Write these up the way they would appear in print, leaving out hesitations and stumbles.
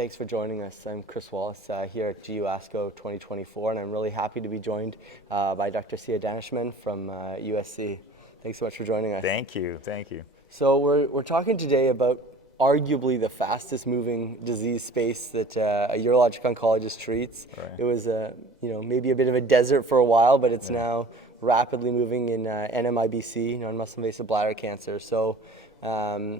thanks for joining us. I'm Chris Wallis here at GU ASCO 2024, and I'm really happy to be joined by Dr. Sia Daneshmand from USC. Thanks so much for joining us. Thank you, thank you. So we're talking today about arguably the fastest moving disease space that a urologic oncologist treats. Right. It was maybe a bit of a desert for a while, but it's now rapidly moving in NMIBC, non-muscle invasive bladder cancer. So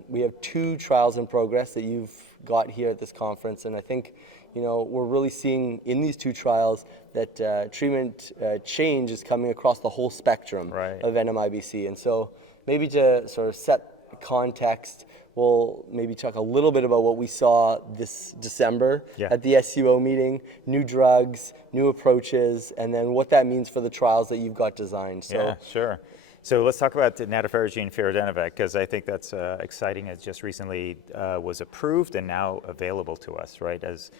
we have 2 trials in progress that you've got here at this conference, and I think we're really seeing in these 2 trials that treatment change is coming across the whole spectrum of NMIBC. And so maybe to sort of set context, we'll maybe talk a little bit about what we saw this December at the SUO meeting, new drugs, new approaches, and then what that means for the trials that you've got designed. So, yeah, sure. So let's talk about nadofaragene firadenovec, because I think that's exciting. It just recently was approved and now available to us, right, as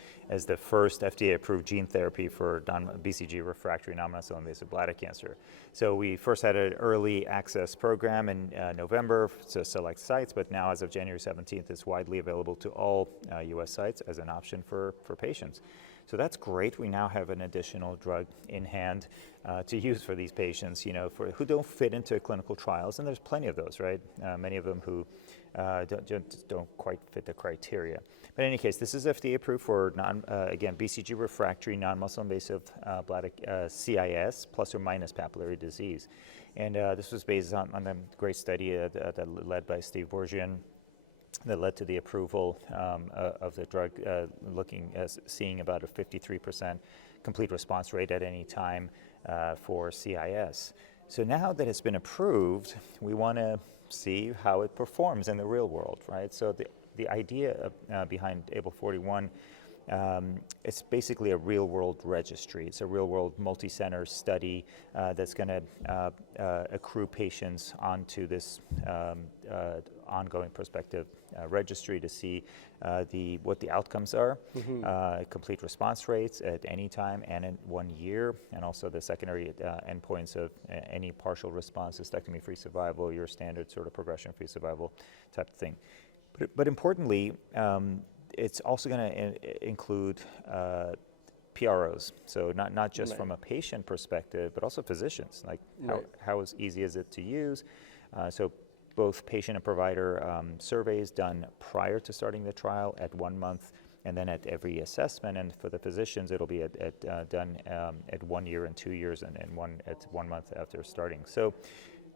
the first FDA-approved gene therapy for BCG refractory non-muscle invasive bladder cancer. So we first had an early access program in November to select sites, but now as of January 17th, it's widely available to all U.S. sites as an option for patients. So that's great. We now have an additional drug in hand to use for these patients, who don't fit into clinical trials, and there's plenty of those, right? Many of them who don't quite fit the criteria. But in any case, this is FDA approved for again, BCG refractory non-muscle invasive bladder CIS plus or minus papillary disease, and this was based on a great study that led by Steve Bourgian, that led to the approval of the drug, seeing about a 53% complete response rate at any time for CIS. So now that it's been approved, we want to see how it performs in the real world, right? So the idea behind ABLE-41, it's basically a real-world registry. It's a real-world multi-center study that's going to accrue patients onto this ongoing prospective registry to see what the outcomes are, complete response rates at any time and in 1 year, and also the secondary endpoints of any partial response, cystectomy-free survival, your standard sort of progression-free survival type of thing. But importantly, it's also going to include PROs, so not just from a patient perspective, but also physicians, like how easy is it to use. So both patient and provider surveys done prior to starting the trial at 1 month, and then at every assessment. And for the physicians, it'll be done at 1 year and 2 years, and at 1 month after starting. So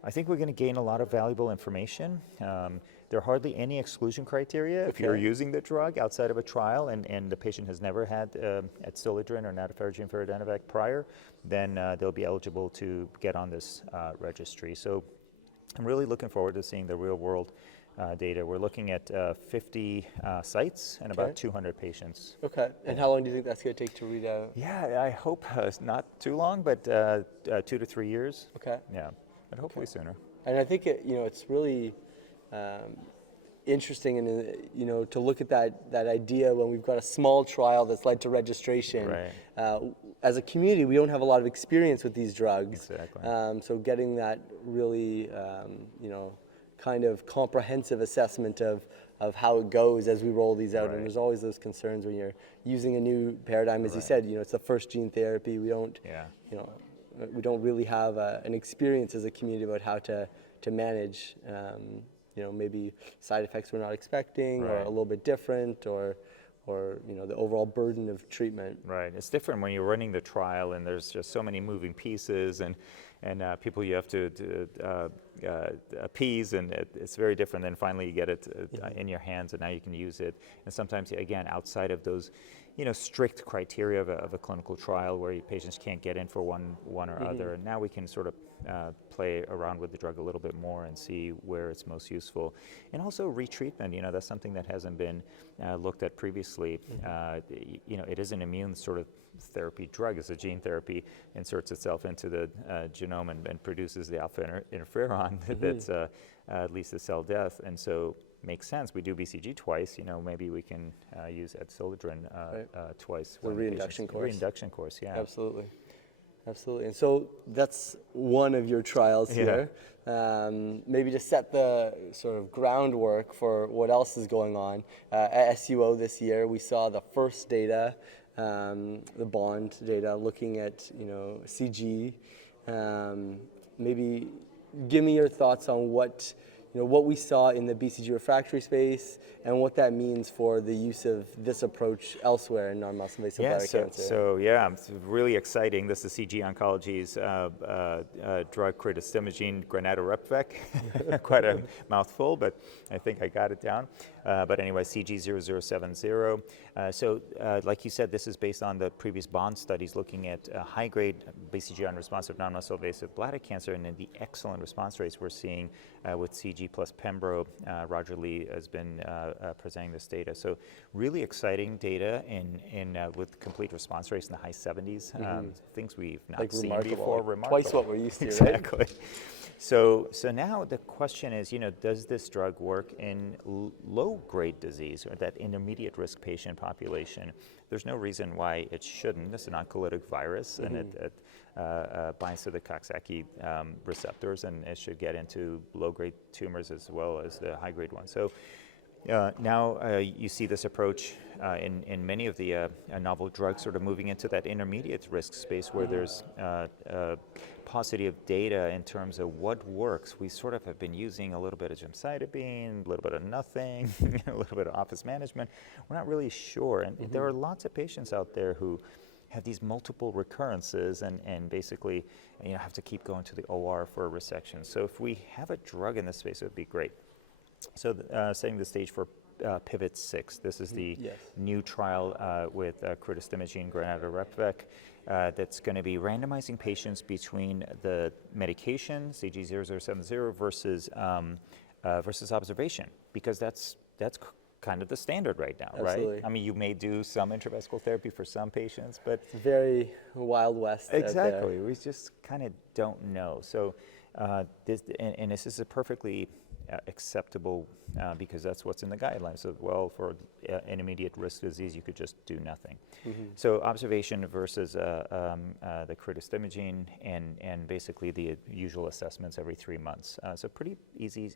I think we're going to gain a lot of valuable information. There are hardly any exclusion criteria if you're using the drug outside of a trial and the patient has never had adstiladrin or nadofaragene firadenovec prior, then they'll be eligible to get on this registry. So I'm really looking forward to seeing the real world data. We're looking at 50 sites and about 200 patients. Okay, and how long do you think that's going to take to read out? Yeah, I hope not too long, but 2 to 3 years. Okay. Yeah, but hopefully sooner. And I think it's really interesting, and to look at that idea when we've got a small trial that's led to registration. Right. As a community, we don't have a lot of experience with these drugs. Exactly. So getting that really, kind of comprehensive assessment of how it goes as we roll these out. And there's always those concerns when you're using a new paradigm. As you said, it's the first gene therapy. We don't, we don't really have an experience as a community about how to manage, maybe side effects we're not expecting, or a little bit different, or the overall burden of treatment. Right. It's different when you're running the trial and there's just so many moving pieces and people you have to appease, and it's very different. Then finally you get it in your hands, and now you can use it. And sometimes, again, outside of those strict criteria of a clinical trial where patients can't get in for one or other, and now we can sort of play around with the drug a little bit more and see where it's most useful. And also retreatment, that's something that hasn't been looked at previously. It is an immune sort of therapy drug. It's a gene therapy, inserts itself into the genome and produces the alpha interferon that's leads to cell death, and so makes sense. We do BCG twice, maybe we can use adstiladrin twice. The reinduction course. Reinduction course, yeah. Absolutely. Absolutely. And so that's one of your trials here. Maybe to set the sort of groundwork for what else is going on. At SUO this year, we saw the first data, the bond data, looking at CG. Maybe give me your thoughts on what we saw in the BCG refractory space and what that means for the use of this approach elsewhere in non-muscle invasive bladder cancer. So it's really exciting. This is CG Oncology's drug cretostimogene, grenadenorepvec. Quite a mouthful, but I think I got it down. But anyway, CG-0070. Like you said, this is based on the previous bond studies looking at high-grade BCG unresponsive non-muscle invasive bladder cancer and in the excellent response rates we're seeing with CG plus Pembro. Roger Lee has been presenting this data. So really exciting data with complete response rates in the high 70s, things we've not seen before. Remarkable. Twice what we're used to, exactly. Right? So now the question is, does this drug work in low-grade disease or that intermediate risk patient population? There's no reason why it shouldn't. It's an oncolytic virus, and it binds to the Coxsackie receptors, and it should get into low-grade tumors as well as the high-grade ones. So now you see this approach in many of the novel drugs sort of moving into that intermediate risk space where there's positive data in terms of what works. We sort of have been using a little bit of gemcitabine, a little bit of nothing, a little bit of office management. We're not really sure. And there are lots of patients out there who have these multiple recurrences and basically have to keep going to the OR for a resection. So if we have a drug in this space, it would be great. So setting the stage for PIVOT-006. This is the new trial with cretostimogene, grenadenorepvec, that's going to be randomizing patients between the medication, CG-0070, versus observation, because that's kind of the standard right now, Absolutely. right? I mean, you may do some intravesical therapy for some patients, but it's very Wild West. Exactly. We just kind of don't know. So this is a perfectly acceptable because that's what's in the guidelines. So, well, for intermediate risk disease, you could just do nothing. So observation versus the cretostimogene and basically the usual assessments every 3 months. So pretty easy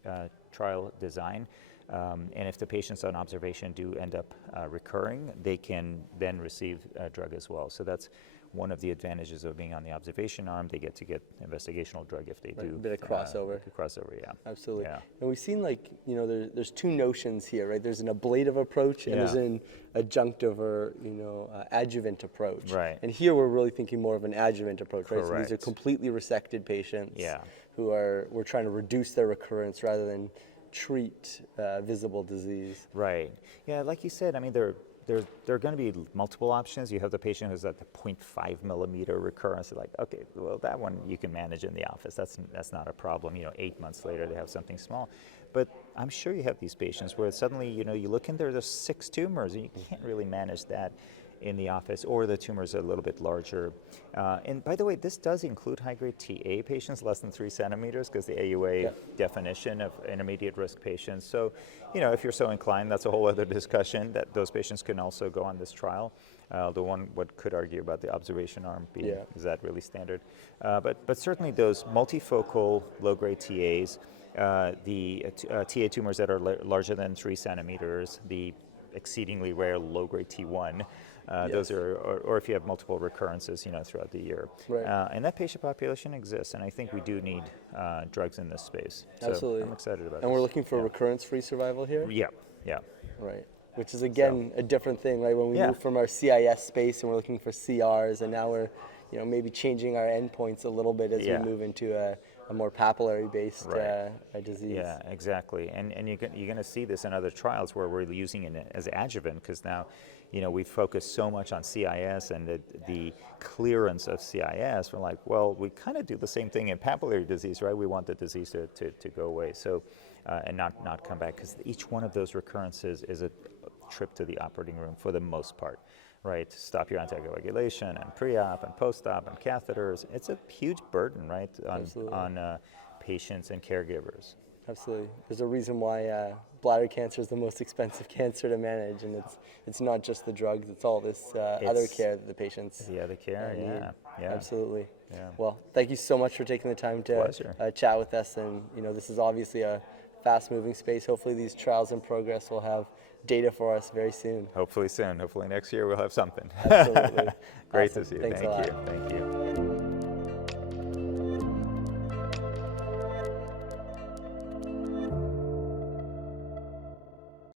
trial design. And if the patients on observation do end up recurring, they can then receive drug as well. So that's one of the advantages of being on the observation arm. They get investigational drug if they do. A bit of crossover. Crossover, yeah. Absolutely. Yeah. And we've seen there's two notions here, right? There's an ablative approach and there's an adjunctive or adjuvant approach. Right. And here we're really thinking more of an adjuvant approach, right? Correct. So these are completely resected patients Yeah. who we're trying to reduce their recurrence rather than treat visible disease. Right. Yeah, like you said, I mean, there are going to be multiple options. You have the patient who's at the 0.5 millimeter recurrence. They're like, okay, well, that one you can manage in the office. That's not a problem. 8 months later, they have something small. But I'm sure you have these patients where suddenly, you look in there's 6 tumors, and you can't really manage that in the office, or the tumors are a little bit larger. And by the way, this does include high-grade TA patients, less than 3 centimeters, because the AUA definition of intermediate risk patients. So, if you're so inclined, that's a whole other discussion, that those patients can also go on this trial. The one could argue about the observation arm being, is that really standard? But certainly those multifocal low-grade TAs, the TA tumors that are larger than 3 centimeters, the exceedingly rare low-grade T1, those are, or if you have multiple recurrences, throughout the year. Right. And that patient population exists, and I think we do need drugs in this space. So Absolutely. I'm excited about And this. we're looking for recurrence-free survival here? Yeah. Right. Which is, again, a different thing, right? When we move from our CIS space and we're looking for CRs, and now we're, maybe changing our endpoints a little bit as we move into a more papillary-based disease. Yeah, exactly. And you're going to see this in other trials where we're using it as adjuvant, because now, we focus so much on CIS and the clearance of CIS. We're like, well, we kind of do the same thing in papillary disease, right? We want the disease to go away, so and not come back, because each one of those recurrences is a trip to the operating room for the most part. Right, to stop your anticoagulation and pre-op and post-op and catheters. It's a huge burden, right, on patients and caregivers. Absolutely. There's a reason why bladder cancer is the most expensive cancer to manage, and it's not just the drugs; it's all this other It's care that the patients the other care. need. Yeah. Absolutely. Yeah. Well, thank you so much for taking the time to Pleasure. chat with us. And this is obviously a fast-moving space. Hopefully, these trials in progress will have data for us very soon. Hopefully soon. Hopefully next year we'll have something. Absolutely. Great Awesome. to see you. Thanks a Thank lot. you. Thank you.